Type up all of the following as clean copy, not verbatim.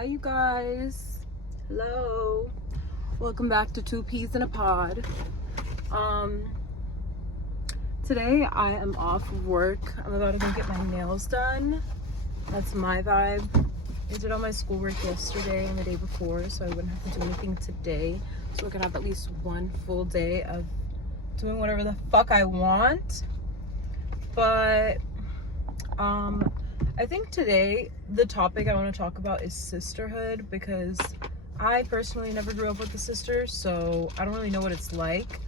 Hi, you guys. Hello. Welcome back to Two Peas in a Pod. Today I am off of work. I'm about to go get my nails done. That's my vibe. I did all my schoolwork yesterday and the day before, so I wouldn't have to do anything today. So I could have at least one full day of doing whatever the fuck I want. But I think today the topic I want to talk about is sisterhood, because I personally never grew up with a sister, so I don't really know what it's like.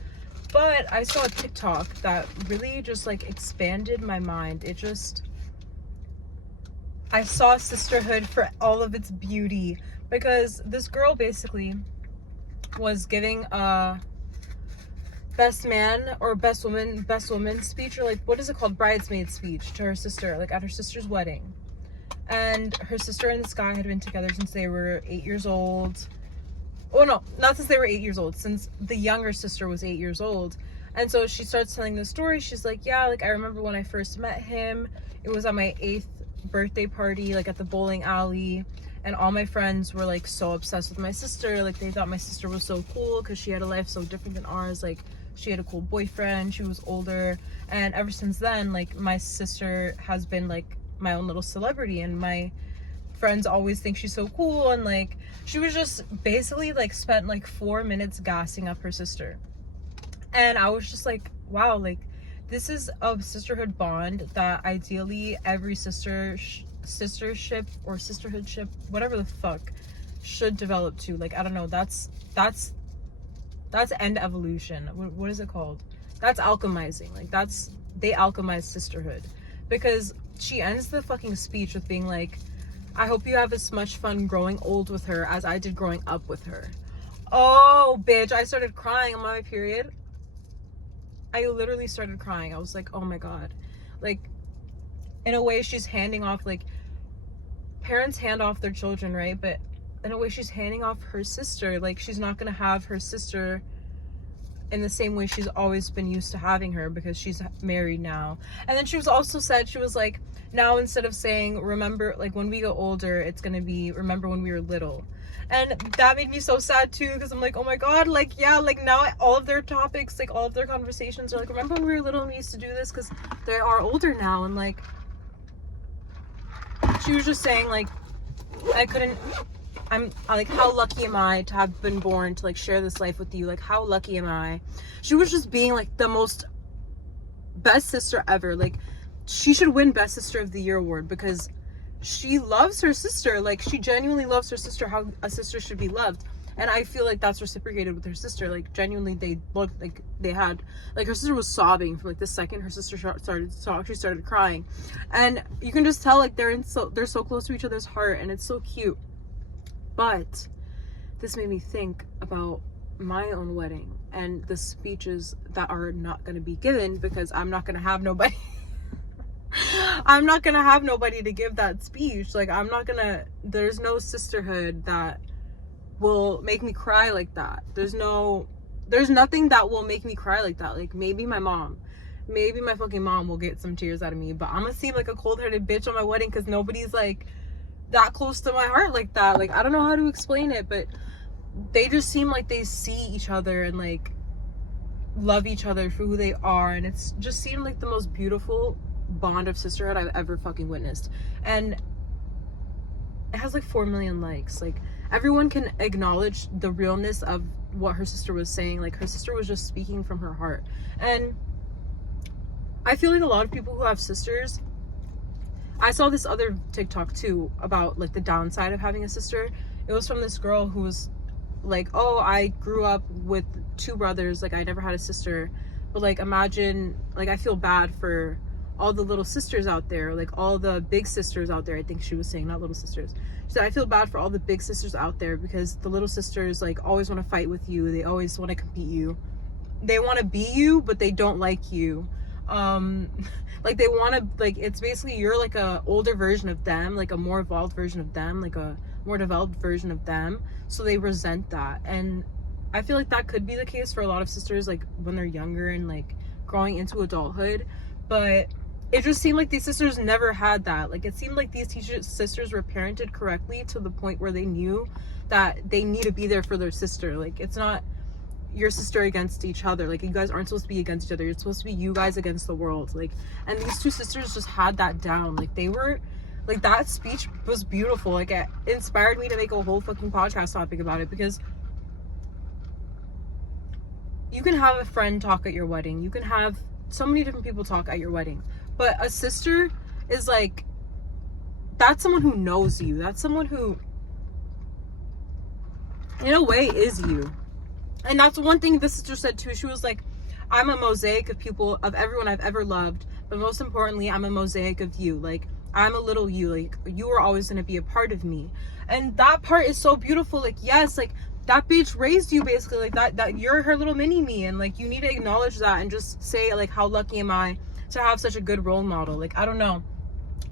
But I saw a TikTok that really just like expanded my mind. I saw sisterhood for all of its beauty, because this girl basically was giving a best man or best woman speech, or like, what is it called, bridesmaid speech to her sister, like at her sister's wedding. And her sister and this guy had been together since they were 8 years old. Oh no, not since they were 8 years old, since the younger sister was 8 years old. And so she starts telling the story. She's like, yeah, like I remember when I first met him, it was at my 8th birthday party, like at the bowling alley, and all my friends were like so obsessed with my sister. Like they thought my sister was so cool because she had a life so different than ours. Like she had a cool boyfriend, she was older, and ever since then, like my sister has been like my own little celebrity, and my friends always think she's so cool. And like she was just basically like spent like 4 minutes gassing up her sister, and I was just like, wow, like this is a sisterhood bond that ideally every sistership or sisterhoodship, whatever the fuck, should develop to. Like I don't know, that's end evolution. What is it called? That's alchemizing. Like they alchemize sisterhood, because she ends the fucking speech with being like, I hope you have as much fun growing old with her as I did growing up with her. Oh, bitch, I started crying on my period. I literally started crying. I was like, oh my God. Like, in a way, she's handing off, like, parents hand off their children, right? But in a way, she's handing off her sister. Like, she's not gonna have her sister in the same way she's always been used to having her, because she's married now. And then she was also said, she was like, now instead of saying remember, like when we go older, it's gonna be remember when we were little. And that made me so sad too, because I'm like, oh my God, like yeah, like now all of their topics, like all of their conversations are like, remember when we were little and we used to do this, because they are older now. And like she was just saying like, I'm like, how lucky am I to have been born to like share this life with you? Like how lucky am I? She was just being like the most best sister ever. Like she should win Best Sister of the Year award, because she loves her sister. Like she genuinely loves her sister, how a sister should be loved. And I feel like that's reciprocated with her sister. Like genuinely, they looked like they had, like her sister was sobbing from like the second her sister started to talk. She started crying, and you can just tell like they're so close to each other's heart, and it's so cute. But this made me think about my own wedding and the speeches that are not going to be given, because I'm not going to have nobody. I'm not going to have nobody to give that speech. Like there's no sisterhood that will make me cry like that. There's nothing that will make me cry like that. Like maybe my fucking mom will get some tears out of me, but I'm gonna seem like a cold-hearted bitch on my wedding, because nobody's like that close to my heart like that. Like I don't know how to explain it, but they just seem like they see each other and like love each other for who they are, and it's just seemed like the most beautiful bond of sisterhood I've ever fucking witnessed. And it has like 4 million likes. Like everyone can acknowledge the realness of what her sister was saying. Like her sister was just speaking from her heart. And I feel like a lot of people who have sisters, I saw this other TikTok too about like the downside of having a sister. It was from this girl who was like, oh, I grew up with 2 brothers, like I never had a sister, but like imagine, like I feel bad for all the little sisters out there, like all the big sisters out there. I think she was saying, not little sisters. She said, I feel bad for all the big sisters out there, because the little sisters like always want to fight with you. They always want to compete you. They want to be you, but they don't like you. Like they want to, like, it's basically you're like a older version of them, like a more evolved version of them, like a more developed version of them. So they resent that. And I feel like that could be the case for a lot of sisters, like when they're younger and like growing into adulthood. But it just seemed like these sisters never had that. Like, it seemed like these sisters were parented correctly to the point where they knew that they need to be there for their sister. Like, it's not your sister against each other. Like, you guys aren't supposed to be against each other. You're supposed to be you guys against the world. Like, and these two sisters just had that down. Like, they were, like, that speech was beautiful. Like, it inspired me to make a whole fucking podcast topic about it, because you can have a friend talk at your wedding. You can have so many different people talk at your wedding. But a sister is like, that's someone who knows you. That's someone who, in a way, is you. And that's one thing the sister said too. She was like, I'm a mosaic of people, of everyone I've ever loved. But most importantly, I'm a mosaic of you. Like, I'm a little you. Like, you are always going to be a part of me. And that part is so beautiful. Like, yes, like, that bitch raised you basically. Like, that you're her little mini me. And, like, you need to acknowledge that and just say, like, how lucky am I to have such a good role model. Like, I don't know,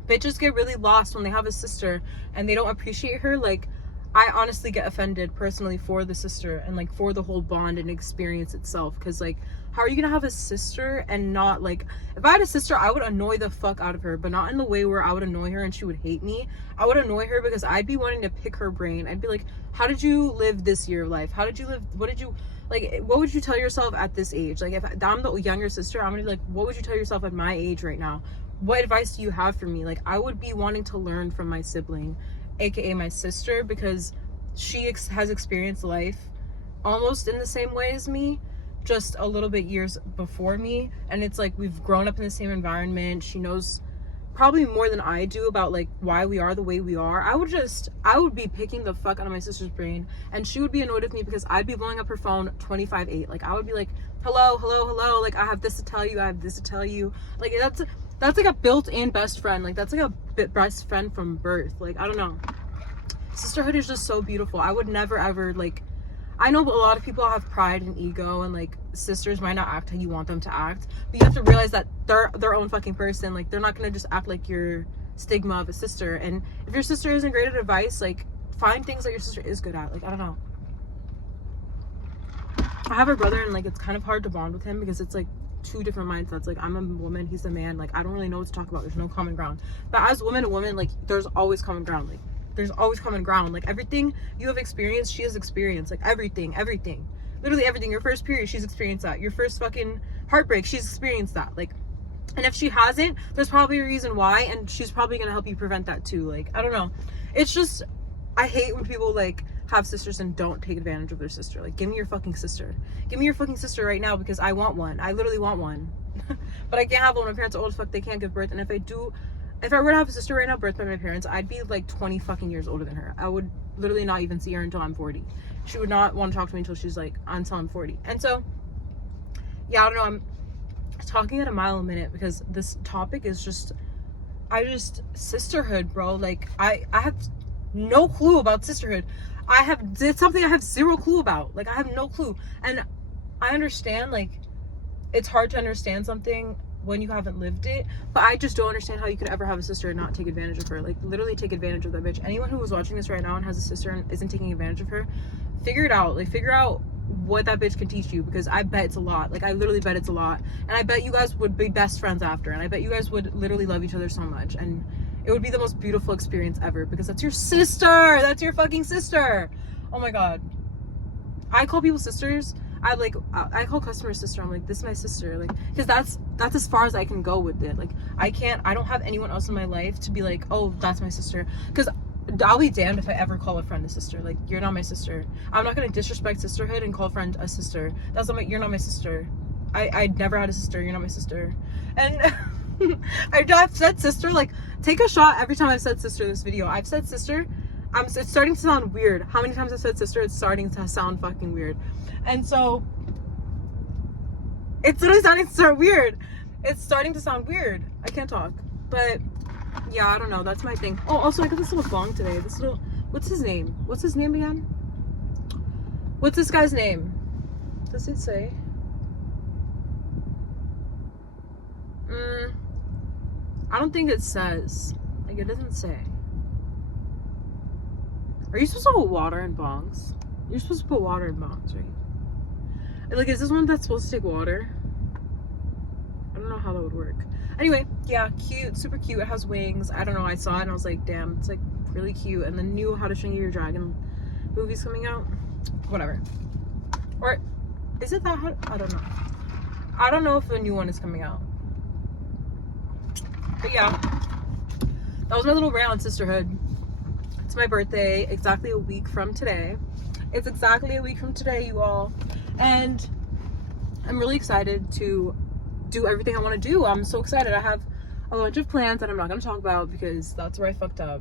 bitches get really lost when they have a sister and they don't appreciate her. Like, I honestly get offended personally for the sister and, like, for the whole bond and experience itself, because, like, how are you gonna have a sister and not, like, if I had a sister, I would annoy the fuck out of her, but not in the way where I would annoy her and she would hate me. I would annoy her because I'd be wanting to pick her brain. I'd be like, how did you live this year of life? How did you live? What did you, like, what would you tell yourself at this age? Like, if I'm the younger sister, I'm gonna be like, what would you tell yourself at my age right now? What advice do you have for me? Like, I would be wanting to learn from my sibling, aka my sister, because she has experienced life almost in the same way as me, just a little bit years before me. And it's like, we've grown up in the same environment. She knows probably more than I do about, like, why we are the way we are. I would be picking the fuck out of my sister's brain, and she would be annoyed with me because I'd be blowing up her phone 25/8. Like, I would be like, hello, like, I have this to tell you, I have this to tell you. Like, that's like a built-in best friend. Like, that's like a best friend from birth. Like, I don't know, sisterhood is just so beautiful. I would never ever, like, I know a lot of people have pride and ego, and, like, sisters might not act how you want them to act, but you have to realize that they're their own fucking person. Like, they're not gonna just act like your stigma of a sister. And if your sister isn't great at advice, like, find things that your sister is good at. Like, I don't know, I have a brother, and, like, it's kind of hard to bond with him because it's like two different mindsets. Like, I'm a woman, he's a man. Like, I don't really know what to talk about. There's no common ground. But as woman to woman, like, there's always common ground. Like, there's always common ground. Like, everything you have experienced, she has experienced. Like, everything, literally everything. Your first period, she's experienced that. Your first fucking heartbreak, she's experienced that. Like, and if she hasn't, there's probably a reason why, and she's probably gonna help you prevent that too. Like, I don't know, it's just, I hate when people, like, have sisters and don't take advantage of their sister. Like, give me your fucking sister. Give me your fucking sister right now, because I want one. I literally want one. But I can't have one. My parents are old as fuck. They can't give birth. And if I were to have a sister right now, birthed by my parents, I'd be like 20 fucking years older than her. I would literally not even see her until I'm 40. She would not want to talk to me until I'm 40. And so, yeah, I don't know. I'm talking at a mile a minute because this topic is just, sisterhood, bro. Like, I have no clue about sisterhood. It's something I have zero clue about. Like, I have no clue. And I understand, like, it's hard to understand something when you haven't lived it, but I just don't understand how you could ever have a sister and not take advantage of her. Like, literally take advantage of that bitch. Anyone who is watching this right now and has a sister and isn't taking advantage of her, figure it out. Like, figure out what that bitch can teach you, because I bet it's a lot. Like, I literally bet it's a lot. And I bet you guys would be best friends after, and I bet you guys would literally love each other so much, and it would be the most beautiful experience ever, because that's your sister. That's your fucking sister. Oh my god, I call people sisters. I call customers sister. I'm like, this is my sister. Like, because that's as far as I can go with it. Like, I don't have anyone else in my life to be like, oh, that's my sister. Because I'll be damned if I ever call a friend a sister. Like, you're not my sister. I'm not gonna disrespect sisterhood and call a friend a sister. You're not my sister. I never had a sister. You're not my sister. And I've said sister, like, take a shot every time I've said sister in this video. I've said sister. It's starting to sound weird. How many times I've said sister, it's starting to sound fucking weird. And so, it's literally starting to sound weird. It's starting to sound weird. I can't talk. But, yeah, I don't know. That's my thing. Oh, also, I got this little bong today. What's his name? What's his name again? What's this guy's name? Does it say? I don't think it says. Like, it doesn't say. Are you supposed to put water in bongs? You're supposed to put water in bongs, right? Like, is this one that's supposed to take water? I don't know how that would work. Anyway, yeah, cute, super cute. It has wings. I don't know, I saw it and I was like, damn, it's like really cute. And the new How to Train Your Dragon movie's coming out. Whatever. Or is it that? I don't know. I don't know if a new one is coming out. But yeah, that was my little rant on sisterhood. It's my birthday, exactly a week from today. It's exactly a week from today, you all. And I'm really excited to do everything I want to do. I'm so excited. I have a bunch of plans that I'm not going to talk about because that's where I fucked up.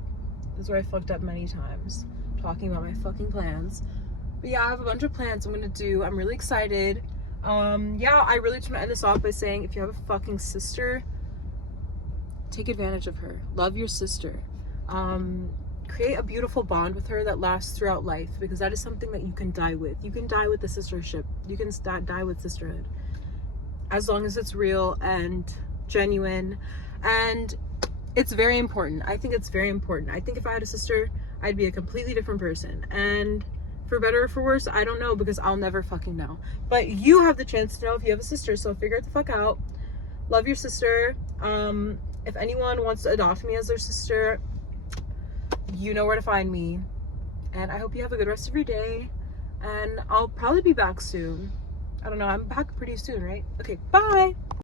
This is where I fucked up many times, talking about my fucking plans. But yeah, I have a bunch of plans I'm going to do. I'm really excited. Yeah, I really just want to end this off by saying, if you have a fucking sister, take advantage of her. Love your sister. Create a beautiful bond with her that lasts throughout life, because that is something that you can die with. You can die with the sistership. You can die with sisterhood, as long as it's real and genuine. And it's very important. I think it's very important. I think if I had a sister, I'd be a completely different person. And for better or for worse, I don't know, because I'll never fucking know. But you have the chance to know if you have a sister, so figure it the fuck out. Love your sister. If anyone wants to adopt me as their sister, you know where to find me. And I hope you have a good rest of your day. And I'll probably be back soon. I don't know, I'm back pretty soon, right? Okay, bye!